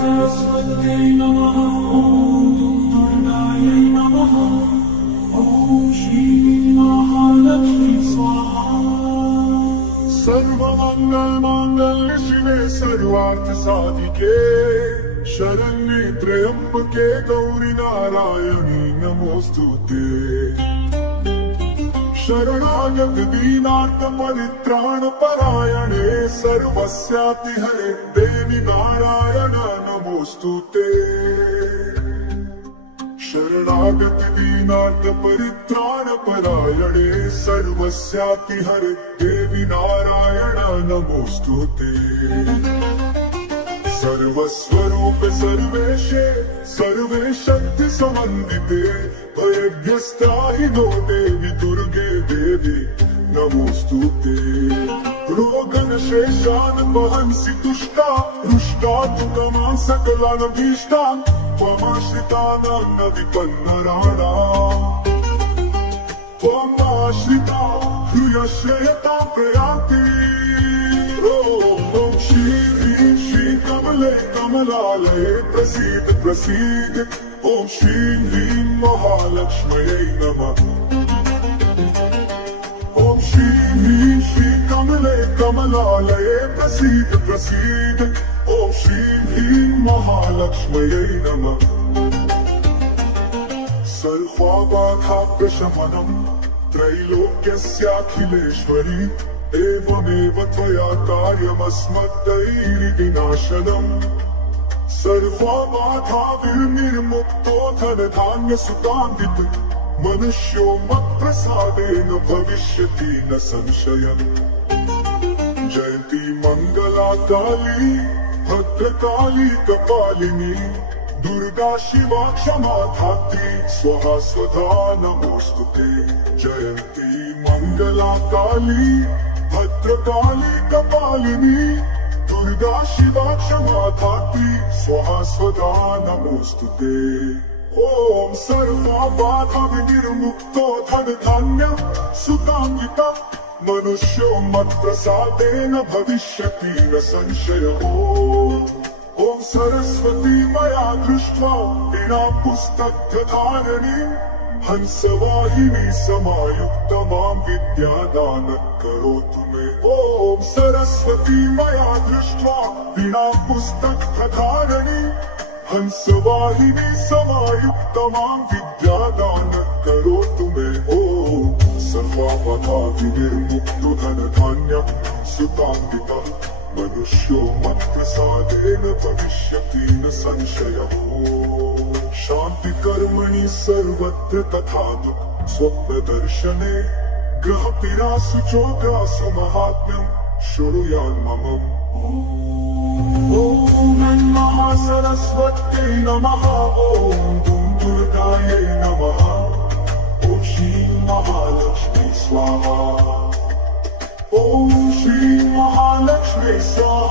सरस्वत्यै नमः। ॐ दुर्गायै नमः। ॐ श्री महालक्ष्मी स्वाहा। सर्वमंगल मांगल्ये शिवे सर्वार्थ साधिके शरण्ये त्र्यंबके गौरी नारायणी नमोस्तुते। शरणागत दीनार्थ परित्राण परायणे सर्वस्यापि हरे देवी नारायण नमोस्तुते। शरणागत दीनार्थ परित्राण परायणे सर्वस्यापि हरे देवी नारायण नमोस्तुते। सर्वस्वरूप सर्वेशे सर्वे शक्ति समन्विते भयभ्यस्त्राहि नो देवी दुर्गे देवी नमोस्तुते। रोगन शेषान महंसि तुष्टा हृष्टा तुकमा सकलान भीष्टान् त्वमाश्रितानां न विपन्नराणाम्। त्वमाश्रिता हृयश्रेयतां प्रयान्ति। ॐ श्री ह्रीं श्री कमले कमलालये प्रसीद प्रसीद। ॐ श्रीं ह्रीं महालक्ष्म्यै नमः। ॐ श्रीं ह्रीं श्री कमले कमलालये प्रसीद प्रसीद। ॐ श्रीं ह्रीं महालक्ष्म्यै नमः। सर्वाबाधाप्रशमनं त्रैलोक्यस्याखिलेश्वरी एवमेव त्वया कार्यमस्मद्दैर्विनाशनम्। सर्वबाधा विनिर्मुक्तो धनधान्यसुतान्वित मनुष्यो मत्प्रसादेन भविष्यति न संशयम्। जयति मंगला काली भद्रकाली कपालिनी दुर्गा शिवा क्षमा धात्री स्वाहा स्वधा नमोस्तुते। जयन्ती मंगला काली भद्रकाली कपालिनी दुर्गा शिवा क्षमा धात्री स्वाहा स्वधा नमोस्तुते। ॐ सर्वबाधा विनिर्मुक्तो धनधान्य सुतान्वित मनुष्यो मत्प्रसादेन भविष्यति न संशयः। ॐ सरस्वती मया दृष्ट्वा वीणा पुस्तकधारिणी हंसवाहिनी समायुक्त मां विद्यादान करोतु मे। ॐ सरस्वती मया दृष्ट्वा वीणा पुस्तकधारिणी हंसवाहिनी समायुक्त मां विद्यादान करोतु मे। ॐ सर्वबाधा विनिर्मुक्तो धनधान्य सुतान्वितः मनुष्यो मत्प्रसादेन भविष्यति न संशयः। शान्ति कर्मणि सर्वत्र तथातु स्वप्नदर्शने ग्रहपीडासु चोग्रासु महात्म्यं शृणुयान्ममम्। ॐ नमः सरस्वत्यै नमः। ॐ दुर्गायै नमः। ॐ श्री महालक्ष्मी स्वाहा। ॐ श्री महालक्ष्मी स्वाहा।